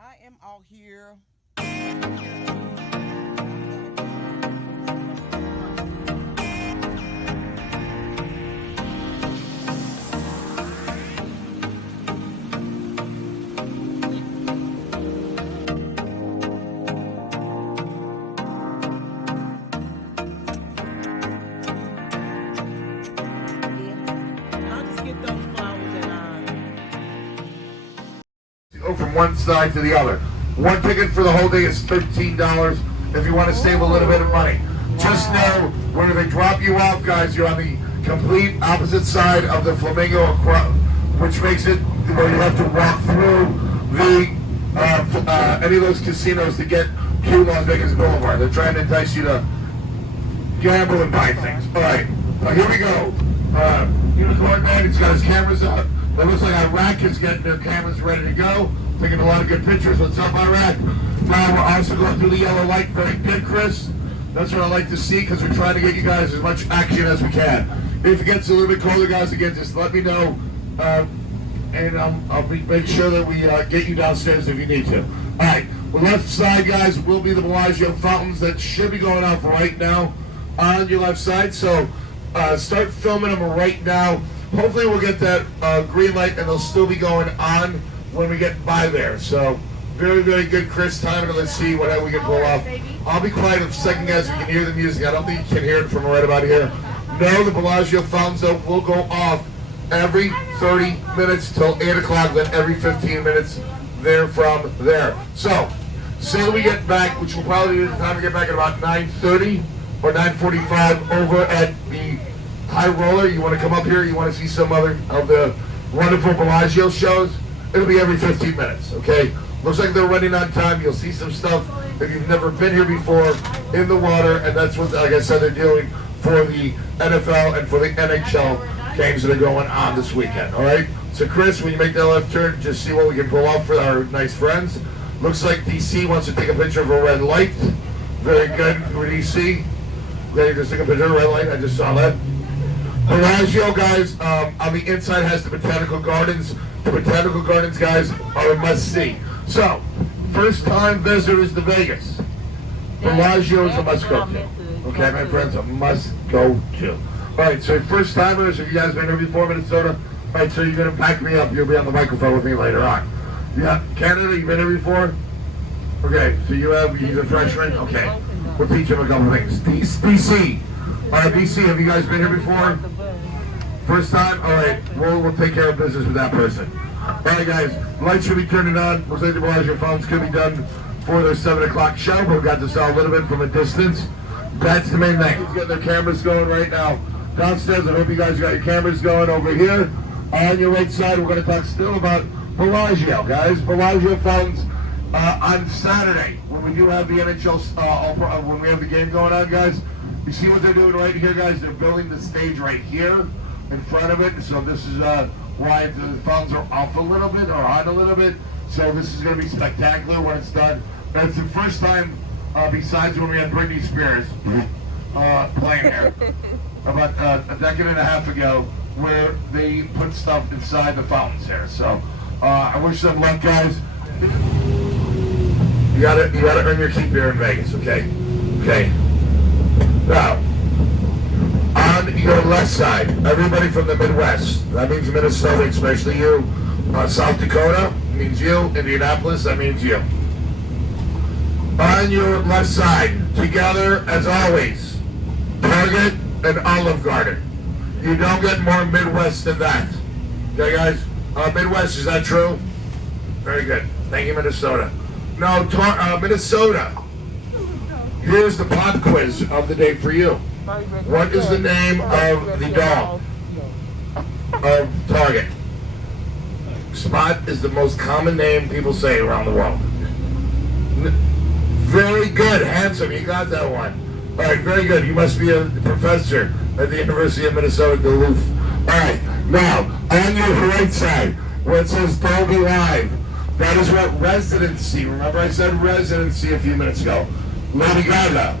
I am out here. Go from one side to the other. One ticket for the whole day is $13 if you want to save a little bit of money. Just know when they drop you off, guys, you're on the complete opposite side of the Flamingo, which makes it where you have to walk through the any of those casinos to get to Las Vegas Boulevard. They're trying to entice you to gamble and buy things. All right, here we go. Unicorn Man, he's got his cameras up. It looks like Iraq is getting their cameras ready to go. Taking a lot of good pictures. What's up, Iraq? Now we're also going through the yellow light. Very good, Chris. That's what I like to see because we're trying to get you guys as much action as we can. If it gets a little bit colder, guys, again, just let me know. And I'll make sure that we get you downstairs if you need to. All right, the left side, guys, will be the Bellagio fountains that should be going off right now on your left side. So start filming them right now. Hopefully we'll get that green light and they'll still be going on when we get by there. So very, very good, Chris. Time, and let's see what we can pull off. I'll be quiet a second, guys. You can hear the music. I don't think you can hear it from right about here. No, the Bellagio fountains will go off every 30 minutes till 8 o'clock, then every 15 minutes there from there. So say we get back, which will probably be the time to get back at about 9:30 or 9:45 over at the High Roller. You want to come up here, you want to see some other of the wonderful Bellagio shows, it'll be every 15 minutes, okay? Looks like they're running on time. You'll see some stuff if you've never been here before in the water, and that's what, like I said, they're doing for the NFL and for the NHL games that are going on this weekend, all right? So, Chris, when you make that left turn, just see what we can pull off for our nice friends. Looks like DC wants to take a picture of a red light. Very good for DC. They just took a picture of a red light. I just saw that. Bellagio, guys, on the inside has the botanical gardens. The botanical gardens, guys, are a must-see. So, first-time visitors to Vegas, Bellagio is a must-go-to. Okay, my friends, a must-go-to. All right, so first-timers, if you guys been here before, Minnesota, all right, so you're going to back me up. You'll be on the microphone with me later on. Yeah, Canada, you've been here before? Okay, so he's a freshman? Okay, we'll teach him a couple things. DC. All right, BC, have you guys been here before? First time? All right, we'll take care of business with that person. All right, guys, lights should be turning on. Looks like the Bellagio phones could be done for their 7 o'clock show, but we got to saw a little bit from a distance. That's the main thing. Let's get their cameras going right now. Downstairs, I hope you guys got your cameras going over here. On your right side, we're going to talk still about Bellagio, guys. Bellagio fountains on Saturday, when we do have the NHL, when we have the game going on, guys. You see what they're doing right here, guys? They're building the stage right here in front of it. So this is why the fountains are off a little bit or on a little bit. So this is going to be spectacular when it's done. And it's the first time, besides when we had Britney Spears playing there, about a decade and a half ago, where they put stuff inside the fountains there. So I wish them luck, guys. You gotta earn your keep here in Vegas, okay? Okay. Now, on your left side, everybody from the Midwest, that means Minnesota, especially you, South Dakota, means you, Indianapolis, that means you. On your left side, together as always, Target and Olive Garden. You don't get more Midwest than that. Okay, guys? Midwest, is that true? Very good. Thank you, Minnesota. No, Minnesota. Here's the pop quiz of the day for you. What is the name of the dog of Target? Spot is the most common name people say around the world. Very good, handsome, you got that one. All right, very good. You must be a professor at the University of Minnesota Duluth. All right, now, on your right side, where it says Dolby Live, that is what Residency, remember I said Residency a few minutes ago. Lady Gaga,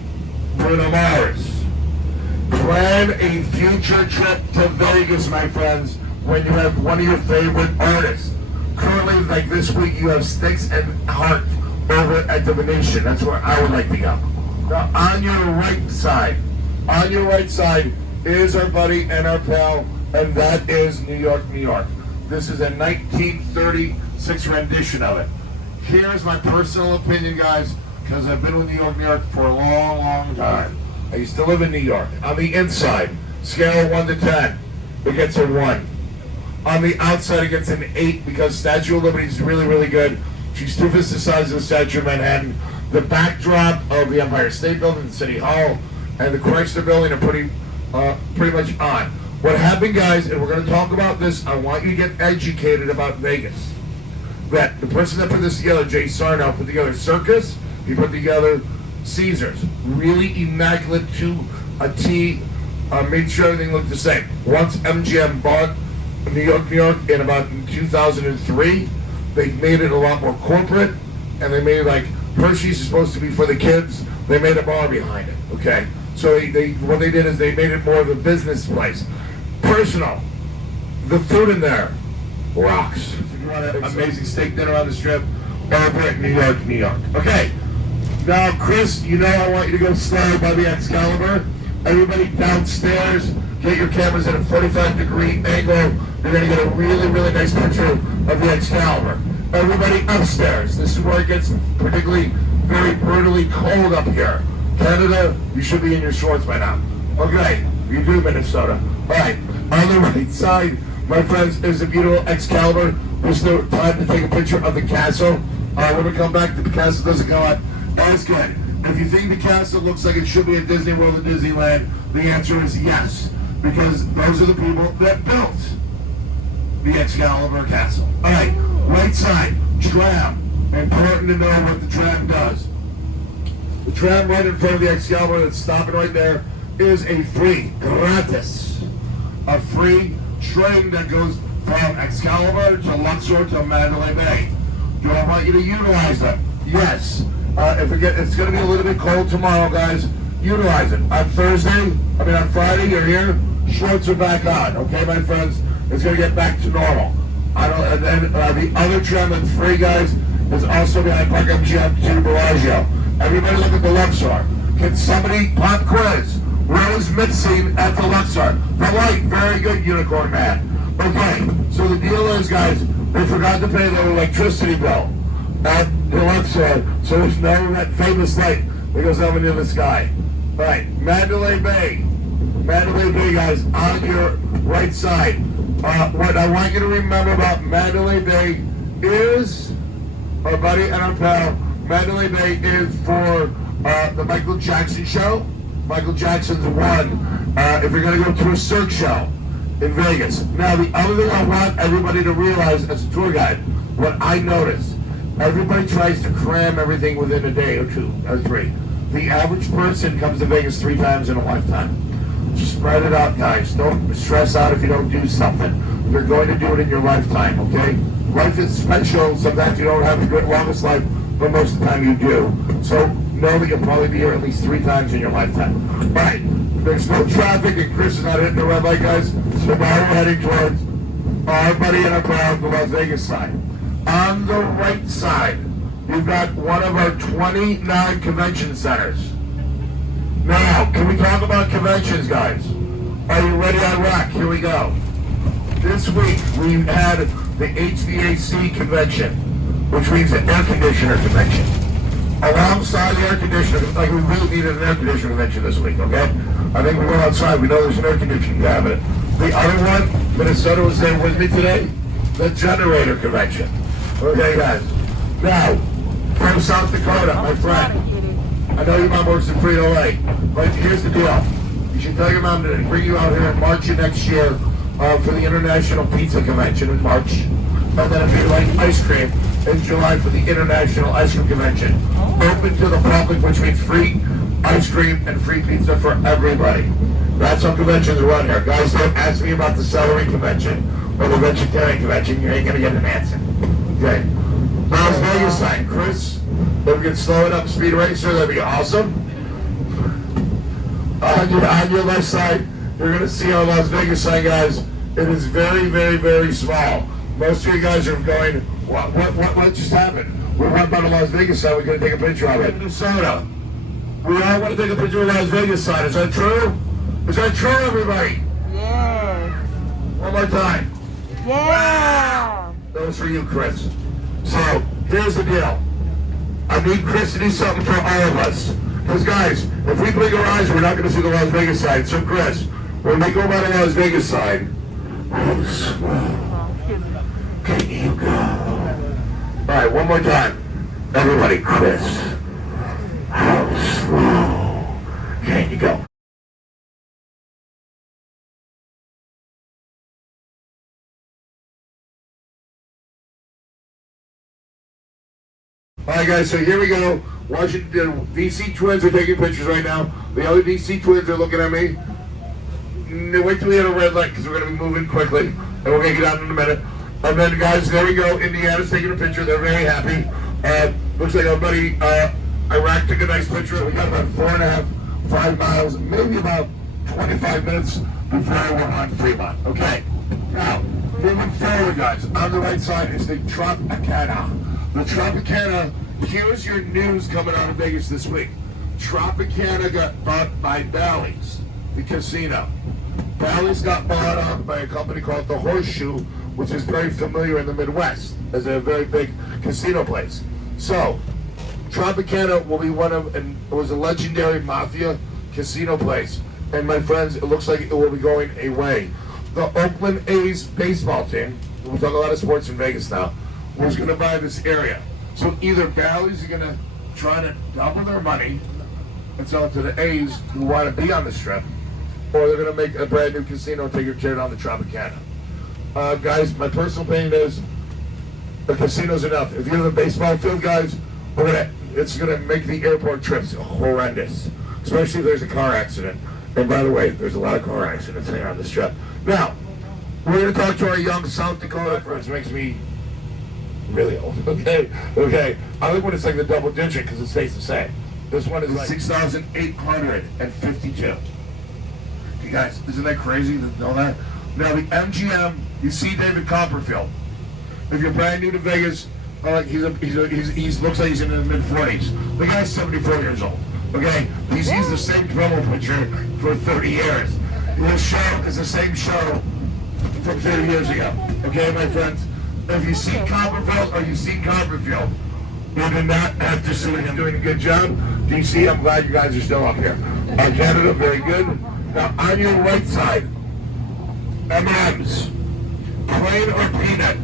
Bruno Mars. Plan a future trip to Vegas, my friends, when you have one of your favorite artists. currently, like this week, you have Sticks and Heart over at the Venetian. That's where I would like to go. Now, on your right side is our buddy and our pal, and that is New York, New York. This is a 1936 rendition of it. Here's my personal opinion, guys, because I've been with New York, New York for a long, long time. I used to live in New York. On the inside, scale of 1 to 10, it gets a 1. On the outside, it gets an 8 because Statue of Liberty is really, really good. She's 2/5 the size of the Statue of Manhattan. The backdrop of the Empire State Building, the City Hall, and the Chrysler Building are pretty much on. What happened, guys, and we're going to talk about this, I want you to get educated about Vegas. That the person that put this together, Jay Sarno, put together Circus, he put together Caesars. Really immaculate to a T, made sure everything looked the same. Once MGM bought New York, New York in about 2003, they made it a lot more corporate, and they made like Hershey's is supposed to be for the kids. They made a bar behind it, okay? So what they did is they made it more of a business place. Personal. The food in there rocks. If you want an amazing steak dinner on the strip, over at New York, New York. Okay. Now, Chris, you know I want you to go slow by the Excalibur. Everybody downstairs, get your cameras at a 45-degree angle. You're going to get a really, really nice picture of the Excalibur. Everybody upstairs. This is where it gets particularly very brutally cold up here. Canada, you should be in your shorts by now. Okay, you do, Minnesota. All right, on the right side, my friends, is the beautiful Excalibur. There's no time to take a picture of the castle. When we come back, the castle doesn't come out as good. If you think the castle looks like it should be at Disney World and Disneyland, the answer is yes, because those are the people that built the Excalibur Castle. All right, right side, tram. Important to know what the tram does. The tram right in front of the Excalibur that's stopping right there is a free, gratis, a free train that goes from Excalibur to Luxor to Mandalay Bay. Do I want you to utilize them? Yes. It's going to be a little bit cold tomorrow, guys. Utilize it. On Friday, you're here. Shorts are back on. Okay, my friends? It's going to get back to normal. And then the other tram that's free, guys, is also behind Park MGM to Bellagio. Everybody look at the Luxor. Can somebody pop quiz? Where is mixing at the Luxor? The light, very good, Unicorn Man. Okay, so the deal is, guys, they forgot to pay their electricity bill at the Luxor, so there's no that famous light that goes up into the sky. All right, Mandalay Bay. Mandalay Bay, guys, on your right side. What I want you to remember about Mandalay Bay is, our buddy and our pal, Mandalay Bay is for the Michael Jackson show. Michael Jackson's one. If you're going to go to a Cirque show in Vegas. Now, the other thing I want everybody to realize as a tour guide, what I noticed, everybody tries to cram everything within a day or 2 or 3. The average person comes to Vegas 3 times in a lifetime. Spread it out, guys. Don't stress out if you don't do something. You're going to do it in your lifetime, okay? Life is special. Sometimes you don't have the great longest life, but most of the time you do. So know that you'll probably be here at least 3 times in your lifetime. All right. There's no traffic, and Chris is not hitting the red light, guys. So now we're heading towards our buddy and our crowd, the Las Vegas side. On the right side, you've got one of our 29 convention centers. Now, can we talk about conventions, guys? Are you ready on rack? Here we go. This week, we had the HVAC convention, which means an air conditioner convention. Alongside the air conditioner, like we really needed an air conditioner convention this week, okay? I think we went outside, we know there's an air conditioning cabinet. The other one, Minnesota was there with me today, the generator convention. Okay, guys. Now, from South Dakota, my friend. I know your mom works in Frito-Lay, but here's the deal. You should tell your mom to bring you out here in March of next year for the International Pizza Convention in March. And then if you like ice cream, in July for the International Ice Cream Convention. Open to the public, which means free ice cream and free pizza for everybody. That's how conventions run here. Guys, don't ask me about the celery convention or the vegetarian convention. You ain't going to get an answer. Okay. Las Vegas sign, Chris. If we can slow it up, speed racer, that'd be awesome. On your left side, you're going to see our Las Vegas sign, guys. It is very, very, very small. Most of you guys are going, what just happened? We went by the Las Vegas side, we're going to take a picture of it. Minnesota. We all want to take a picture of the Las Vegas side. Is that true? Is that true, everybody? Yes. One more time. Yeah. That was for you, Chris. So, here's the deal. I need Chris to do something for all of us. Because, guys, if we blink our eyes, we're not going to see the Las Vegas side. So, Chris, when we go by the Las Vegas side, how slow can you go? All right, one more time. Everybody, Chris, how slow can you go? All right, guys, so here we go. Washington, DC Twins are taking pictures right now. The other DC Twins are looking at me. Wait till we hit a red light because we're going to be moving quickly. And we're going to get out in a minute. And then, guys, there we go. Indiana's taking a picture. They're very happy. Looks like our buddy Iraq took a nice picture. We got about 4.5, 5 miles, maybe about 25 minutes before we're on Fremont. Okay. Now, moving forward, guys, on the right side is the Tropicana. The Tropicana, here's your news coming out of Vegas this week. Tropicana got bought by Bally's, the casino. Bally's got bought out by a company called the Horseshoe, which is very familiar in the Midwest as a very big casino place. So, Tropicana will be it was a legendary Mafia casino place. And my friends, it looks like it will be going away. The Oakland A's baseball team, we talk a lot of sports in Vegas now, was going to buy this area. So either Bally's are going to try to double their money and sell it to the A's who want to be on the strip, or they're going to make a brand new casino and tear down the Tropicana. Guys, my personal opinion is the casino's enough. If you have a baseball field, guys, it's going to make the airport trips horrendous, especially if there's a car accident. And by the way, there's a lot of car accidents here on the strip. Now, we're going to talk to our young South Dakota friends. It makes me really old. Okay. I like when it's like the double digit because it stays the same. This one is like 6,852. You guys, isn't that crazy to know that? Now the MGM, you see David Copperfield. If you're brand new to Vegas, he looks like he's in his mid-40s. The guy's 74 years old. Okay, he sees the same promo picture for 30 years. This show is the same show from 30 years ago. Okay, my friends. If you see Copperfield or you see Copperfield, you do not have to sue him. Doing a good job. DC, I'm glad you guys are still up here. Canada, very good. Now, on your right side, M&M's. Plain or peanut.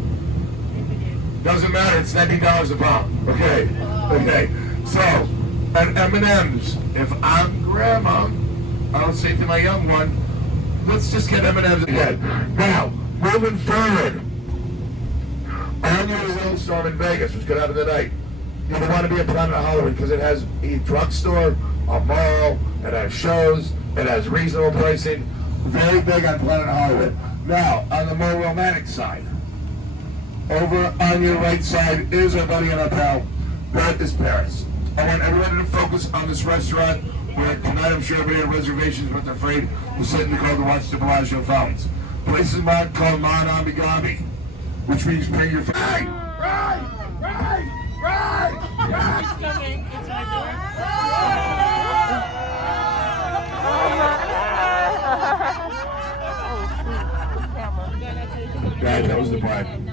Doesn't matter, it's $90 a pound. Okay. So, at M&M's, if I'm grandma, I'll say to my young one, let's just get M&M's again. Now, moving forward, annual snowstorm in Vegas, which could happen tonight. You don't want to be a Planet Hollywood because it has a drugstore, a mall, it has shows, it has reasonable pricing. Very big on Planet Hollywood. Now, on the more romantic side, over on your right side is our buddy and our pal. That is Paris. I want everybody to focus on this restaurant where tonight I'm sure everybody had reservations but they're afraid to sit in the car to watch the Bellagio fountains. Place is called Mon Amigami, which means bring your family. Right! It's coming. It's my door. Guys, that was the plan.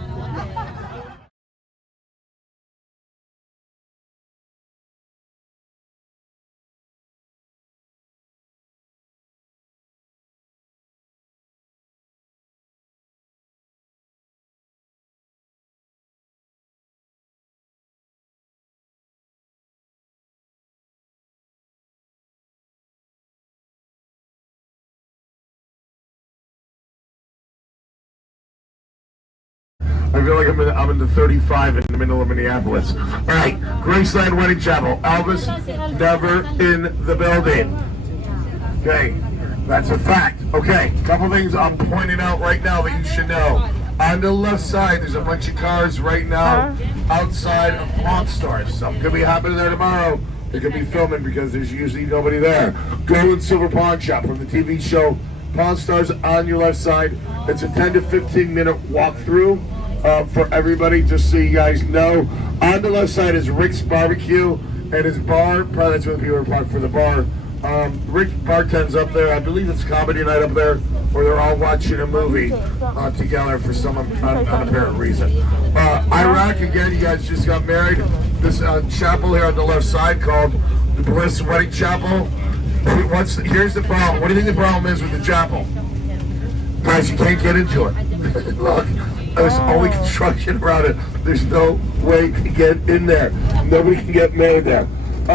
I feel like I'm in the 35 in the middle of Minneapolis. All right, Graceland Wedding Chapel. Elvis never in the building. Okay, that's a fact. Okay, couple things I'm pointing out right now that you should know. On the left side, there's a bunch of cars right now outside of Pawn Stars. Something could be happening there tomorrow. It could be filming because there's usually nobody there. Gold and Silver Pawn Shop from the TV show Pawn Stars on your left side. It's a 10 to 15 minute walk through for everybody, just so you guys know. On the left side is Rick's Barbecue and his bar. Probably that's where the people are parked for the bar. Rick bartends up there. I believe it's comedy night up there, where they're all watching a movie together for some unapparent reason. Iraq, again, you guys just got married. This chapel here on the left side called the Bliss Wedding Chapel. Here's the problem. What do you think the problem is with the chapel? Guys, you can't get into it. Look, there's only construction around it. There's no way to get in there. Nobody can get married there.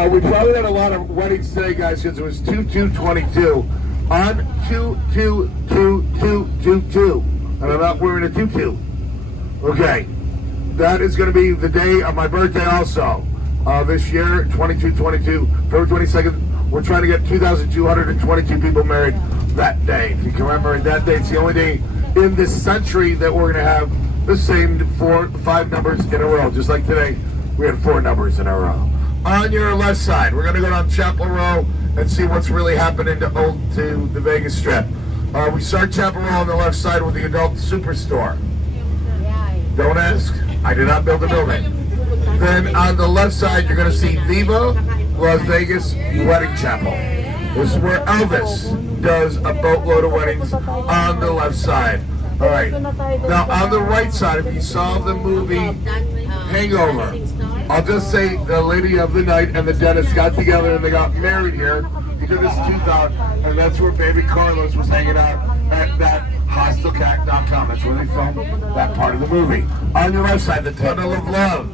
We probably had a lot of weddings today, guys, because it was 2/2/22 on 2/2/2/2/2. And I'm not wearing a tutu. Okay, that is going to be the day of my birthday also. This year, 22/22, February 22nd. We're trying to get 2,222 people married that day. If you can remember, that day, it's the only day in this century that we're going to have the same 5 numbers in a row. Just like today, we had 4 numbers in a row. On your left side, we're going to go down Chapel Row and see what's really happening to the Vegas Strip. We start Chapel Row on the left side with the adult superstore. Don't ask. I did not build the building. Then on the left side, you're going to see Viva Las Vegas Wedding Chapel. This is where Elvis does a boatload of weddings on the left side. All right. Now on the right side, if you saw the movie Hangover, I'll just say the lady of the night and the dentist got together and they got married here. He took his tooth out, and that's where baby Carlos was hanging out at that hostelcat.com. That's where they filmed that part of the movie. On your left side, the Tunnel of Love.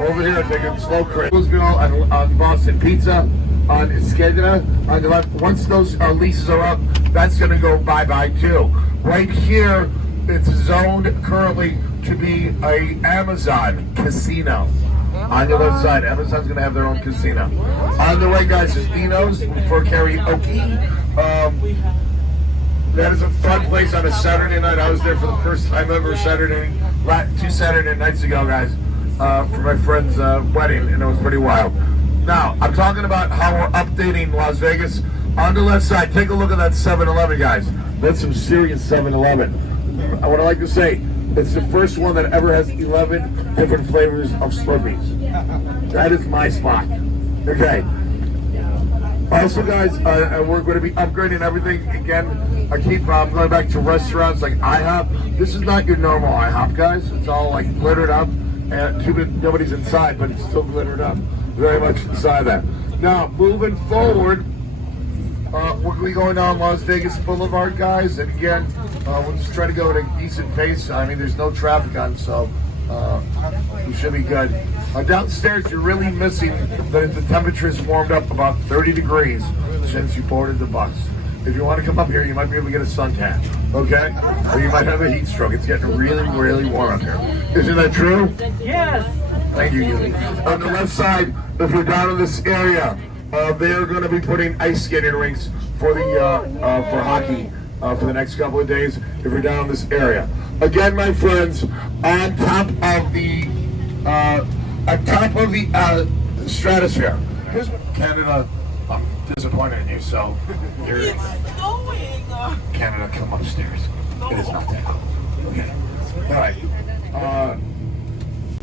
Over here, taking slow craze. On Boston Pizza, on Excalibur, on the left. Once those leases are up, that's going to go bye-bye too. Right here, it's zoned currently to be a Amazon casino. On the left side, Amazon's going to have their own casino. On the right, guys, is Dino's for karaoke. That is a fun place on a Saturday night. I was there for the first time ever 2 Saturday nights ago, guys, for my friend's wedding, and it was pretty wild. Now, I'm talking about how we're updating Las Vegas. On the left side, take a look at that 7-Eleven, guys. That's some serious 7-Eleven. What I like to say, it's the first one that ever has 11 different flavors of Slurpees. That is my spot. Okay. Also, guys, we're going to be upgrading everything again. I keep going back to restaurants like IHOP. This is not your normal IHOP, guys. It's all like glittered up, and nobody's inside, but it's still glittered up. Very much inside that. Now, moving forward, we're going to be going down Las Vegas Boulevard, guys. And again, we'll just try to go at a decent pace. I mean, there's no traffic on, so you should be good. Downstairs, you're really missing that the temperature has warmed up about 30 degrees since you boarded the bus. If you want to come up here, you might be able to get a suntan, okay? Or you might have a heat stroke. It's getting really, really warm up here. Isn't that true? Yes. Thank you, Yuli. On the left side, if you're down in this area, they're going to be putting ice skating rinks for the for hockey for the next couple of days. If you're down in this area, again, my friends, on top of the stratosphere. Here's Canada. I'm disappointed in you, so you're Canada. Come upstairs. It is not that cold. Okay. All right.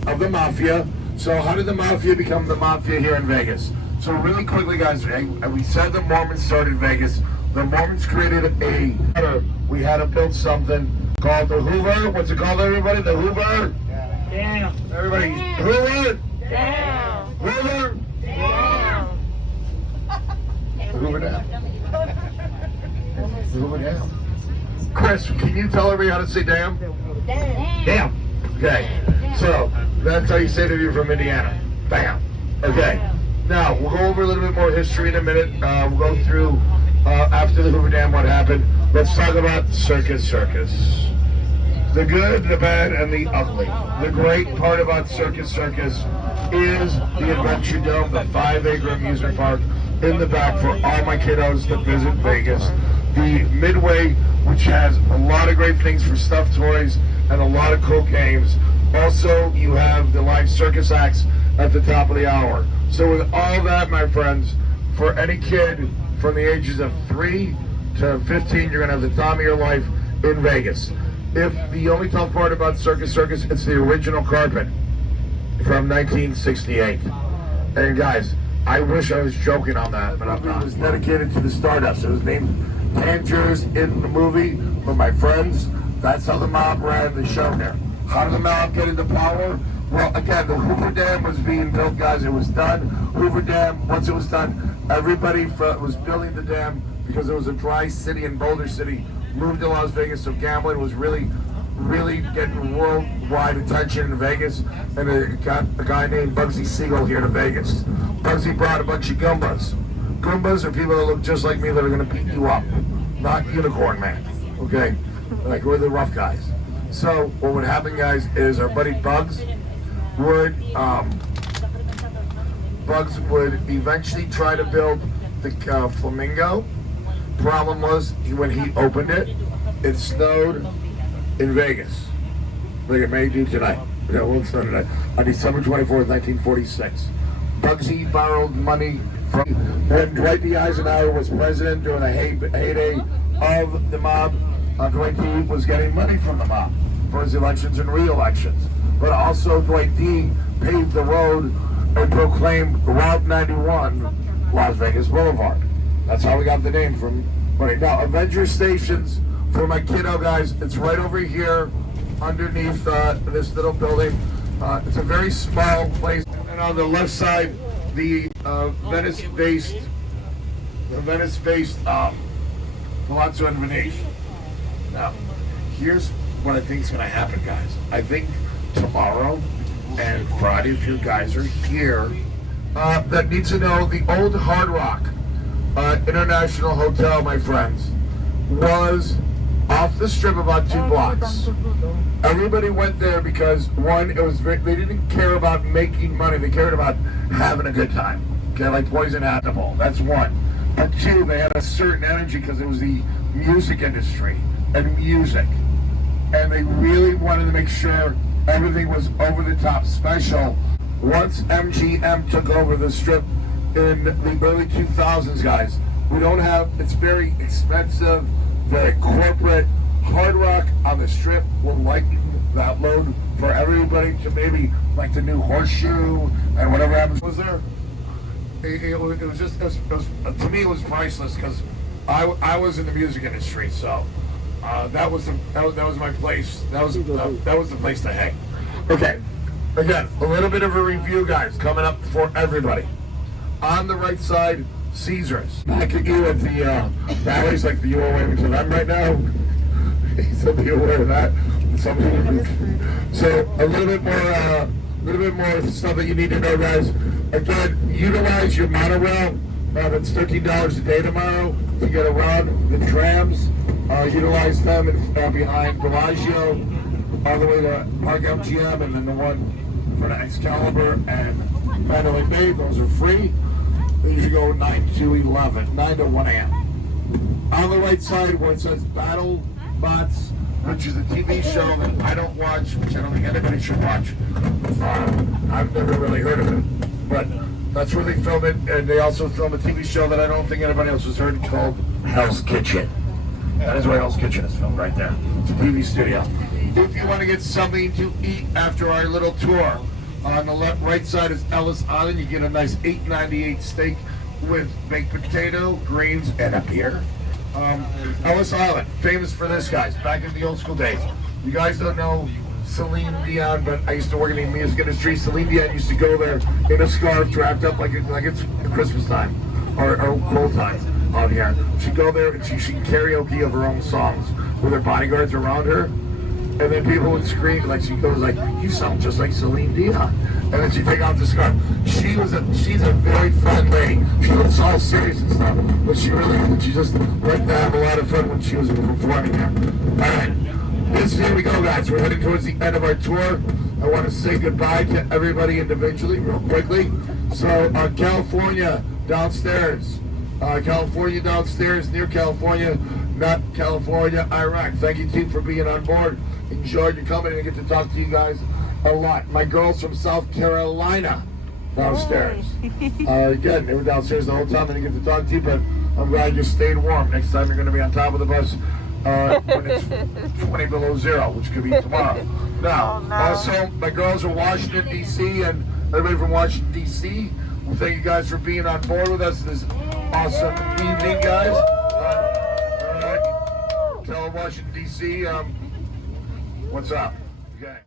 Of the Mafia. So how did the Mafia become the Mafia here in Vegas? So really quickly, guys, we said the Mormons started Vegas. The Mormons created we had to build something called the Hoover. What's it called, everybody? The Hoover? Damn. Everybody, Hoover? Damn. Hoover? Damn. The Hoover Dam. The Hoover Dam. Chris, can you tell everybody how to say damn? Damn. Okay. So that's how you say it if you're from Indiana. Bam. Okay. Now we'll go over a little bit more history in a minute. We'll go through after the Hoover Dam what happened. Let's talk about Circus. The good, the bad, and the ugly. The great part about Circus is the Adventure Dome, the 5-acre amusement park in the back for all my kiddos that visit Vegas. The Midway, which has a lot of great things for stuffed toys and a lot of cool games. Also, you have the live circus acts at the top of the hour. So with all that, my friends, for any kid from the ages of 3 to 15, you're going to have the time of your life in Vegas. If the only tough part about Circus Circus, it's the original carpet from 1968. And guys, I wish I was joking on that, but I'm not. It was dedicated to the Stardust. It was named Tangiers in the movie for my friends. That's how the mob ran the show there. How did the mob get into power? Well, again, the Hoover Dam was being built, guys. It was done. Hoover Dam, once it was done, everybody was building the dam because it was a dry city in Boulder City, moved to Las Vegas, so gambling was really getting worldwide attention in Vegas, and it got a guy named Bugsy Siegel here to Vegas. Bugsy brought a bunch of Goombas. Goombas are people that look just like me that are going to beat you up, not Unicorn Man, okay? Like, we're the rough guys. So what would happen, guys, is our buddy Bugs would eventually try to build the Flamingo. Problem was, when he opened it, it snowed in Vegas, like it may do tonight. It won't snow tonight. On December 24th, 1946. Bugsy borrowed money from when Dwight D. Eisenhower was president during the heyday of the mob. Dwight D. was getting money from the mob for his elections and re-elections. But also Dwight D. paved the road and proclaimed Route 91 Las Vegas Boulevard. That's how we got the name from. Right now, Avenger Stations, for my kiddo guys, it's right over here underneath this little building. It's a very small place. And on the left side, the Venice-based Palazzo and Venetian. Now, here's what I think is going to happen, guys. I think tomorrow and Friday, if you guys are here, that needs to know the old Hard Rock International Hotel, my friends, was off the strip about 2 blocks. Everybody went there because, one, it was they didn't care about making money, they cared about having a good time. Okay, like Poison Animal, that's one. And 2, they had a certain energy because it was the music industry and music. And they really wanted to make sure everything was over the top special. Once MGM took over the strip in the early 2000s, guys, we don't have, it's very expensive, very corporate. Hard Rock on the strip will lighten that load for everybody to maybe like the new Horseshoe and whatever happens. Was there? It was just, to me it was priceless because I was in the music industry, so that was my place. That was the place to hang. Okay, again, a little bit of a review, guys, coming up for everybody. On the right side, Caesars. Back at you at the Bally's, like you are waving to them right now. So be aware of that. So a little bit more stuff that you need to know, guys. Again, utilize your monorail. That's $13 a day tomorrow to get around the trams. Utilize them behind Bellagio, all the way to Park MGM, and then the one for the Excalibur and Mandalay Bay. Those are free. They usually go 9 to 1 a.m. On the right side where it says Battle Bots, which is a TV show that I don't watch, which I don't think anybody should watch. I've never really heard of it, but that's where they film it, and they also film a TV show that I don't think anybody else has heard called Hell's Kitchen. That is where Hell's Kitchen is filmed, right there. It's a TV studio. If you want to get something to eat after our little tour, on the right side is Ellis Island. You get a nice $8.98 steak with baked potato, greens, and a beer. Ellis Island, famous for this, guys, back in the old school days. You guys don't know Celine Dion, but I used to work in the music industry. Celine Dion used to go there in a scarf, wrapped up like it's Christmas time or cold time out here. She'd go there and she'd karaoke of her own songs with her bodyguards around her. And then people would scream, like she goes like, "You sound just like Celine Dion." And then she'd take off the scarf. She's a very fun lady. She looks all serious and stuff, but she just liked to have a lot of fun when she was performing there. All right, here we go, guys. We're heading towards the end of our tour. I want to say goodbye to everybody individually, real quickly. So, California downstairs. California downstairs, near California, not California, Iraq. Thank you, team, for being on board. Enjoyed your company and get to talk to you guys a lot. My girls from South Carolina downstairs. Again, they were downstairs the whole time. I didn't get to talk to you, but I'm glad you stayed warm. Next time you're going to be on top of the bus. when it's 20 below zero, which could be tomorrow. Now, also, my girls are Washington, D.C., and everybody from Washington, D.C., well, thank you guys for being on board with us this awesome evening, guys. All right. Tell Washington, D.C., what's up. Okay.